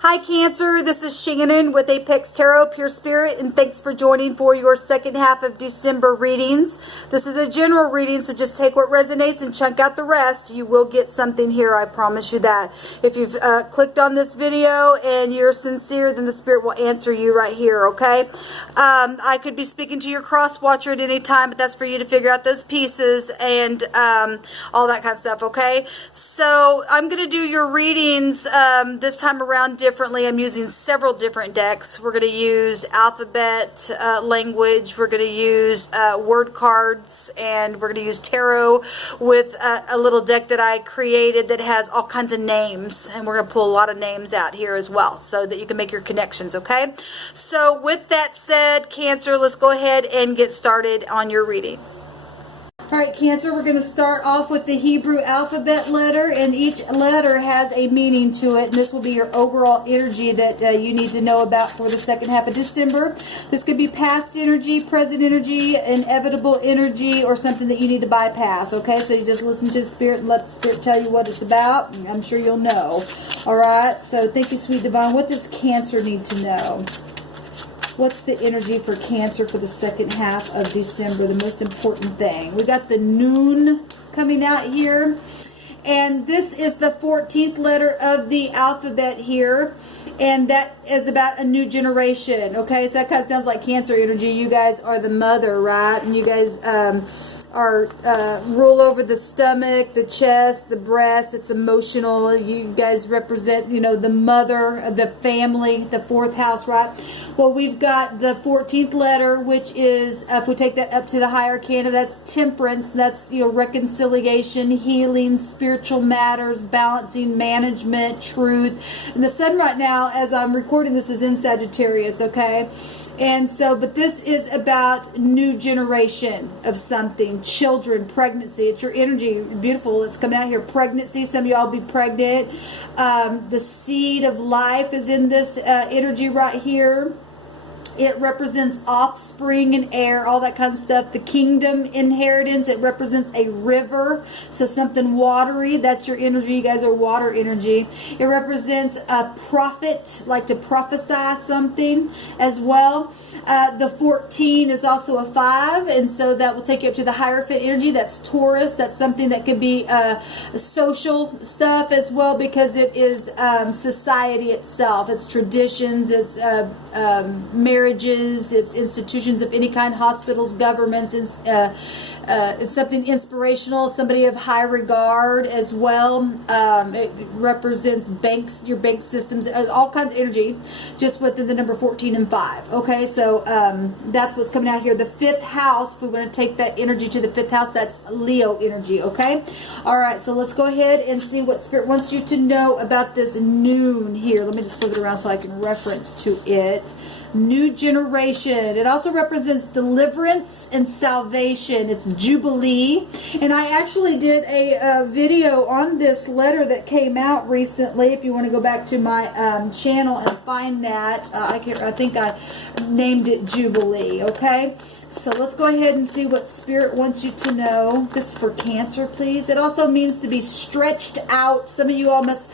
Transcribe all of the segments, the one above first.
Hi Cancer, this is Shannon with apextarotpurespirit, and thanks for joining for your second half of December readings. This is a general reading, so just take what resonates and chunk out the rest. You will get something here, I promise you that. If you've clicked on this video and you're sincere, then the Spirit will answer you right here, okay? I could be speaking to your cross watcher at any time, but that's for you to figure out those pieces and all that kind of stuff, okay? So I'm going to do your readings this time around differently. I'm using several different decks. We're going to use alphabet language. We're going to use word cards, and we're going to use tarot with a little deck that I created that has all kinds of names, and we're going to pull a lot of names out here as well so that you can make your connections, okay? So with that said, Cancer, let's go ahead and get started on your reading. All right, Cancer, we're going to start off with the Hebrew alphabet letter, and each letter has a meaning to it, and this will be your overall energy that you need to know about for the second half of December. This could be past energy, present energy, inevitable energy, or something that you need to bypass, okay? So you just listen to the Spirit and let the Spirit tell you what it's about. I'm sure you'll know. All right, so thank you, Sweet Divine. What does Cancer need to know? What's the energy for Cancer for the second half of December? The most important thing. We got the Noon coming out here. And this is the 14th letter of the alphabet here. And that is about a new generation. Okay, so that kind of sounds like Cancer energy. You guys are the mother, right? And you guys rule over the stomach, the chest, the breast. It's emotional. You guys represent, you know, the mother, the family, the fourth house, right? Well, we've got the 14th letter, which is, if we take that up to the higher arcana, that's temperance. That's, you know, reconciliation, healing, spiritual matters, balancing, management, truth. And the sun right now, as I'm recording this, is in Sagittarius, okay? And so, but this is about new generation of something, children, pregnancy. It's your energy, beautiful. It's coming out here. Pregnancy, some of y'all be pregnant. The seed of life is in this energy right here. It represents offspring and heir, all that kind of stuff. The kingdom inheritance, it represents a river, so something watery. That's your energy. You guys are water energy. It represents a prophet, like to prophesy something as well. The 14 is also a 5, and so that will take you up to the Hierophant energy. That's Taurus. That's something that could be social stuff as well, because it is society itself. It's traditions. It's marriages, it's institutions of any kind, hospitals, governments. It's something inspirational, somebody of high regard as well. It represents banks, your bank systems, all kinds of energy, just within the number 14 and 5. Okay, so that's what's coming out here. The 5th house, if we want to take that energy to the 5th house, that's Leo energy, okay? All right, so let's go ahead and see what Spirit wants you to know about this Noon here. Let me just flip it around so I can reference to it. New generation. It also represents deliverance and salvation. It's Jubilee. And I actually did a video on this letter that came out recently. If you want to go back to my channel and find that, I think I named it Jubilee. Okay, so let's go ahead and see what Spirit wants you to know. This is for Cancer, please. It also means to be stretched out. Some of you all must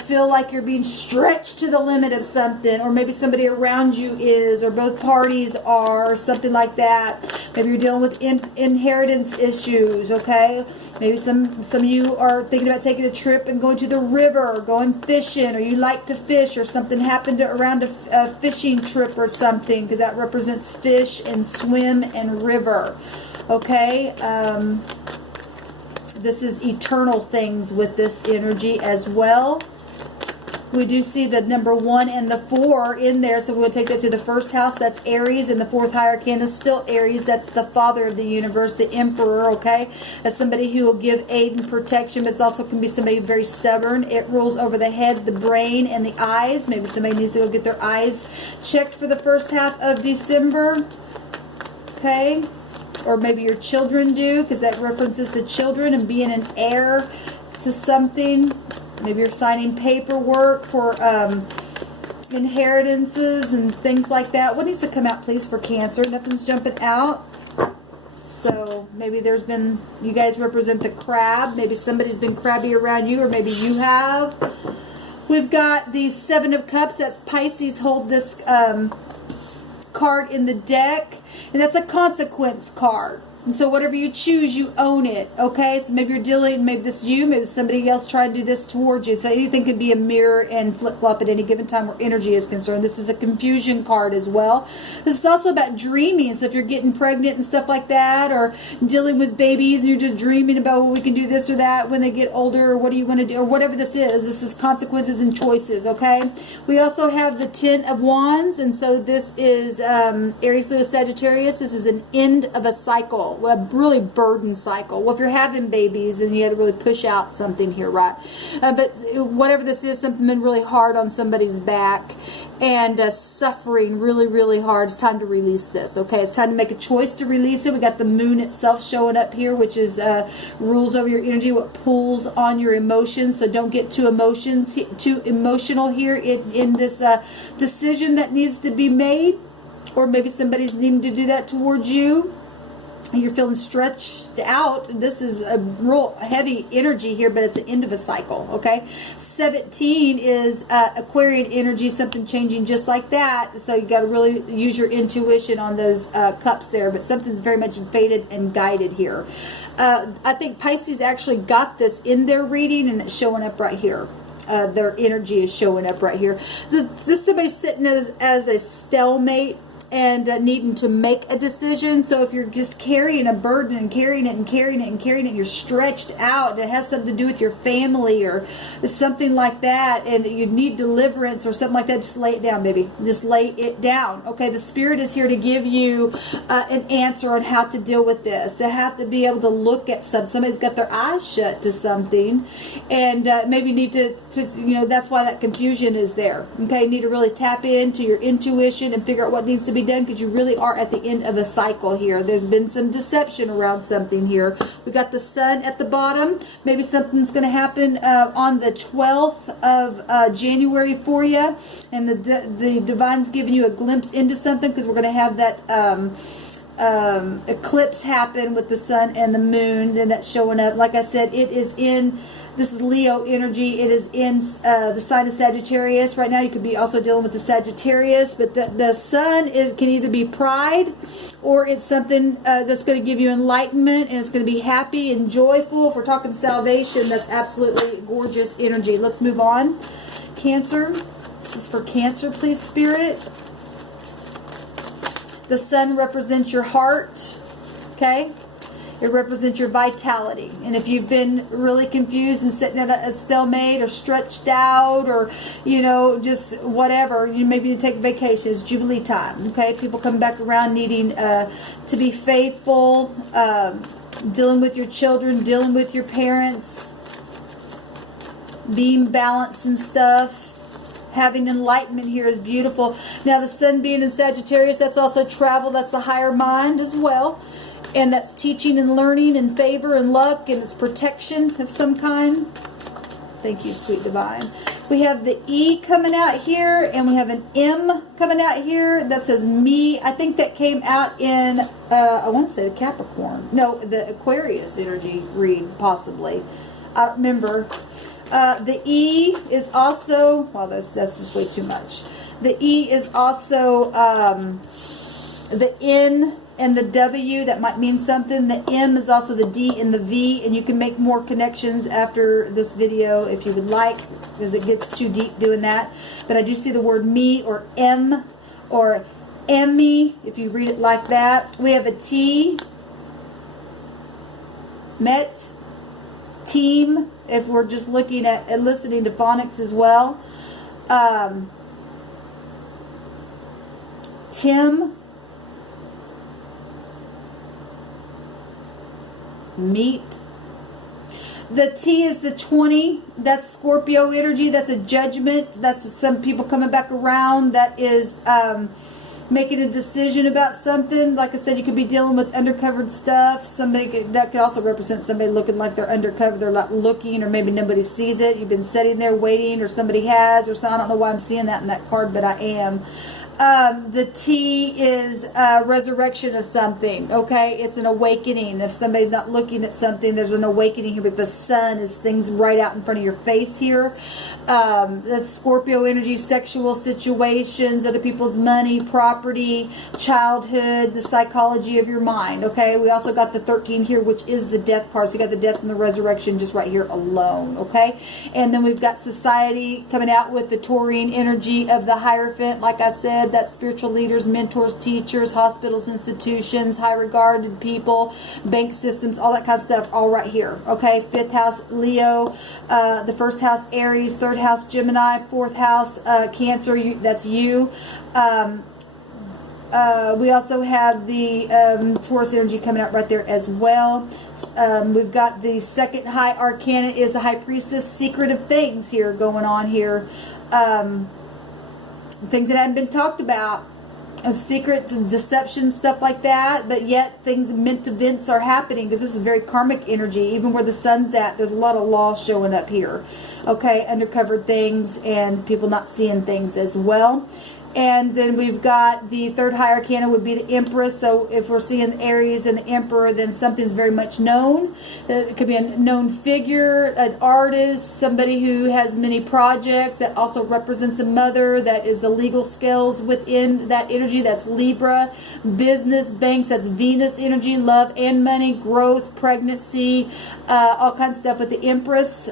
feel like you're being stretched to the limit of something, or maybe somebody around you is, or both parties are, or something like that. Maybe you're dealing with inheritance issues, okay? Maybe some of you are thinking about taking a trip and going to the river, or going fishing, or you like to fish, or something happened around a fishing trip or something, because that represents fish and swim and river, okay? This is eternal things with this energy as well. We do see the number 1 and the 4 in there, so we'll take that to the 1st house. That's Aries, and the 4th higher arcana is still Aries. That's the father of the universe, the emperor, okay? That's somebody who will give aid and protection, but it also can be somebody very stubborn. It rules over the head, the brain, and the eyes. Maybe somebody needs to go get their eyes checked for the first half of December, okay? Or maybe your children do, because that references to children and being an heir to something. Maybe you're signing paperwork for inheritances and things like that. What needs to come out, please, for Cancer? Nothing's jumping out. So maybe there's been, you guys represent the crab. Maybe somebody's been crabby around you, or maybe you have. We've got the Seven of Cups. That's Pisces. Hold this card in the deck. And that's a consequence card. And so whatever you choose, you own it, okay? So maybe you're dealing, maybe this is you, maybe somebody else trying to do this towards you. So anything could be a mirror and flip-flop at any given time where energy is concerned. This is a confusion card as well. This is also about dreaming. So if you're getting pregnant and stuff like that, or dealing with babies and you're just dreaming about, well, we can do this or that when they get older, or what do you want to do, or whatever this is consequences and choices, okay? We also have the Ten of Wands, and so this is Aries, Leo, Sagittarius. This is an end of a cycle. A really burden cycle. Well, if you're having babies and you had to really push out something here, right? But whatever this is, something been really hard on somebody's back and suffering really, really hard. It's time to release this, okay? It's time to make a choice to release it. We got the moon itself showing up here, which is rules over your energy, what pulls on your emotions. So don't get too emotional here in this decision that needs to be made, or maybe somebody's needing to do that towards you. You're feeling stretched out. This is a real heavy energy here, but it's the end of a cycle, okay? 17 is Aquarian energy, something changing just like that. So you got to really use your intuition on those cups there, but something's very much fated and guided here. I think Pisces actually got this in their reading, and it's showing up right here. Their energy is showing up right here. This somebody's sitting as a stalemate and needing to make a decision. So if you're just carrying a burden and carrying it and carrying it and carrying it, and you're stretched out, and it has something to do with your family or something like that, and you need deliverance or something like that, just lay it down, baby. Just lay it down. Okay, the Spirit is here to give you an answer on how to deal with this. They have to be able to look at something. Somebody's got their eyes shut to something, and maybe need to, that's why that confusion is there. Okay, you need to really tap into your intuition and figure out what needs to be done, because you really are at the end of a cycle here. There's been some deception around something here. We got the Sun at the bottom. Maybe something's going to happen on the 12th of January for you, and the Divine's giving you a glimpse into something, because we're going to have that eclipse happen with the Sun and the Moon, and that's showing up. Like I said, it is in, this is Leo energy. It is in the sign of Sagittarius. Right now you could be also dealing with the Sagittarius, but the Sun can either be pride, or it's something that's going to give you enlightenment, and it's going to be happy and joyful. If we're talking salvation, that's absolutely gorgeous energy. Let's move on. Cancer. This is for Cancer, please, Spirit. The Sun represents your heart, okay? It represents your vitality. And if you've been really confused and sitting at a stalemate or stretched out, or, just whatever, you maybe need to take a vacation. It's Jubilee time, okay? People come back around needing to be faithful, dealing with your children, dealing with your parents, being balanced and stuff. Having enlightenment here is beautiful. Now the Sun being in Sagittarius, that's also travel. That's the higher mind as well. And that's teaching and learning and favor and luck, and it's protection of some kind. Thank you, sweet Divine. We have the E coming out here, and we have an M coming out here that says me. I think that came out in, I want to say the Capricorn. No, the Aquarius energy read, possibly. I don't remember. The E is also, well, that's just way too much. The E is also the N and the W. That might mean something. The M is also the D and the V, and you can make more connections after this video if you would like, because it gets too deep doing that. But I do see the word me, or M, or Emmy, if you read it like that. We have a T, met, team, if we're just looking at listening to phonics as well. Tim, meet. The T is the 20. That's Scorpio energy. That's a judgment. That's some people coming back around. That is making a decision about something. Like I said, you could be dealing with undercovered stuff. That could also represent somebody looking like they're undercover. They're not looking, or maybe nobody sees it. You've been sitting there waiting, or somebody has, or so. I don't know why I'm seeing that in that card, but I am. The T is resurrection of something, okay? It's an awakening. If somebody's not looking at something, there's an awakening here. But the sun is things right out in front of your face here. That's Scorpio energy, sexual situations, other people's money, property, childhood, the psychology of your mind, okay? We also got the 13 here, which is the death card. So you got the death and the resurrection just right here alone, okay? And then we've got society coming out with the taurine energy of the Hierophant, like I said. That's spiritual leaders, mentors, teachers, hospitals, institutions, high regarded people, bank systems, all that kind of stuff, all right here. Okay, 5th house Leo, the 1st house Aries, 3rd house Gemini, 4th house Cancer. That's you. We also have the Taurus energy coming out right there as well. We've got the 2nd high arcana is the High Priestess, secretive things here going on here. Things that haven't been talked about, secret deception, stuff like that, but yet things, meant events are happening, because this is very karmic energy. Even where the sun's at, there's a lot of law showing up here, okay? Undercover things and people not seeing things as well. And then we've got the 3rd high arcana would be the Empress. So if we're seeing Aries and the Emperor, then something's very much known. It could be a known figure, an artist, somebody who has many projects. That also represents a mother. That is the legal skills within that energy. That's Libra. Business, banks, that's Venus energy, love and money, growth, pregnancy, all kinds of stuff with the Empress.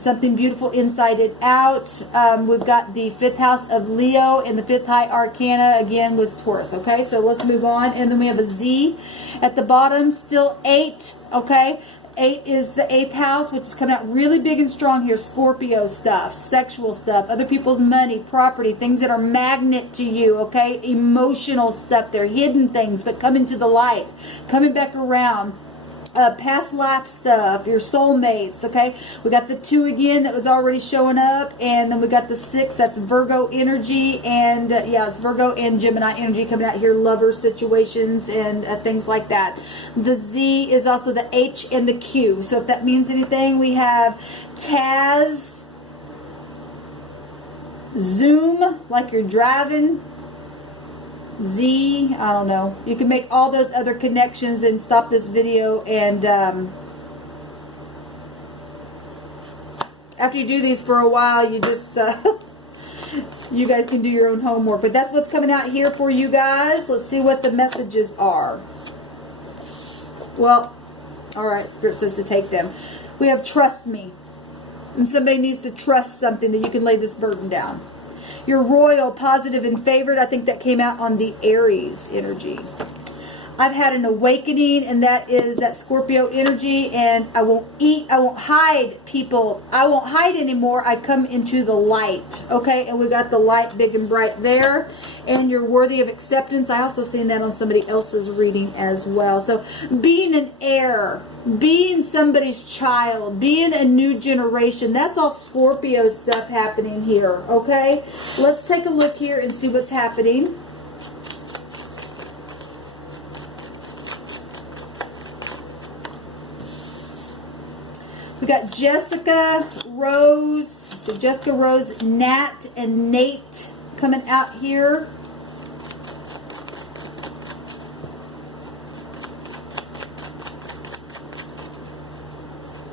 Something beautiful inside and out. We've got the 5th house of Leo, and the 5th high arcana again was Taurus. Okay, so let's move on. And then we have a Z at the bottom, still 8. Okay, 8 is the 8th house, which is coming out really big and strong here. Scorpio stuff, sexual stuff, other people's money, property, things that are magnet to you. Okay, emotional stuff. They're hidden things, but coming to the light, coming back around. Past life stuff, your soulmates, okay? We got the 2 again that was already showing up, and then we got the 6, that's Virgo energy, and yeah, it's Virgo and Gemini energy coming out here, lover situations and things like that. The Z is also the H and the Q, so if that means anything, we have Taz, Zoom, like you're driving, Z, I don't know. You can make all those other connections and stop this video, and after you do these for a while, you just you guys can do your own homework. But that's what's coming out here for you guys. Let's see what the messages are. Well, alright, Spirit says to take them. We have trust me. And somebody needs to trust something that you can lay this burden down. You're royal, positive, and favored. I think that came out on the Aries energy. I've had an awakening, and that is that Scorpio energy, and I won't hide people. I won't hide anymore. I come into the light, okay? And we got the light big and bright there, and you're worthy of acceptance. I also seen that on somebody else's reading as well. So being an heir, being somebody's child, being a new generation, that's all Scorpio stuff happening here, okay? Let's take a look here and see what's happening. We got Jessica, Rose, so Jessica, Rose, Nat, and Nate coming out here.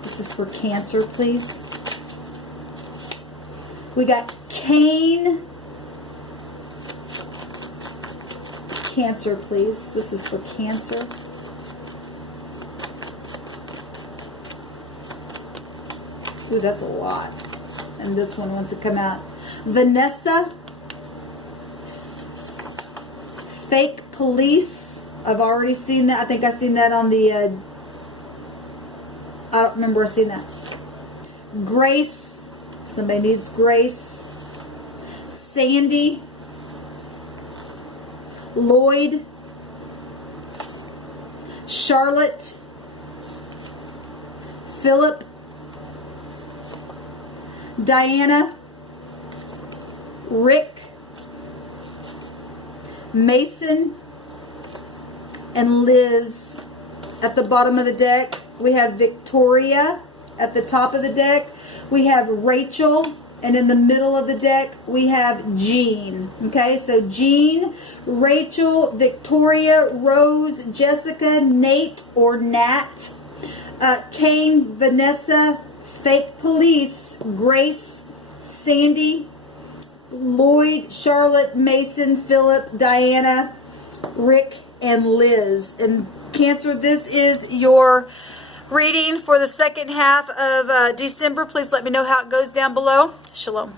This is for Cancer, please. We got Cain. Cancer, please. This is for Cancer. Ooh, that's a lot. And this one wants to come out. Vanessa. Fake police. I've already seen that. I think I've seen that on the... I don't remember where I've seen that. Grace. Somebody needs Grace. Sandy. Lloyd. Charlotte. Philip. Diana, Rick, Mason, and Liz. At the bottom of the deck, we have Victoria. At the top of the deck, we have Rachel And in the middle of the deck, we have Jean. Okay, so Jean, Rachel, Victoria, Rose, Jessica, Nate or Nat, Kane, Vanessa, Fake Police, Grace, Sandy, Lloyd, Charlotte, Mason, Philip, Diana, Rick, and Liz. And Cancer, this is your reading for the second half of December. Please let me know how it goes down below. Shalom.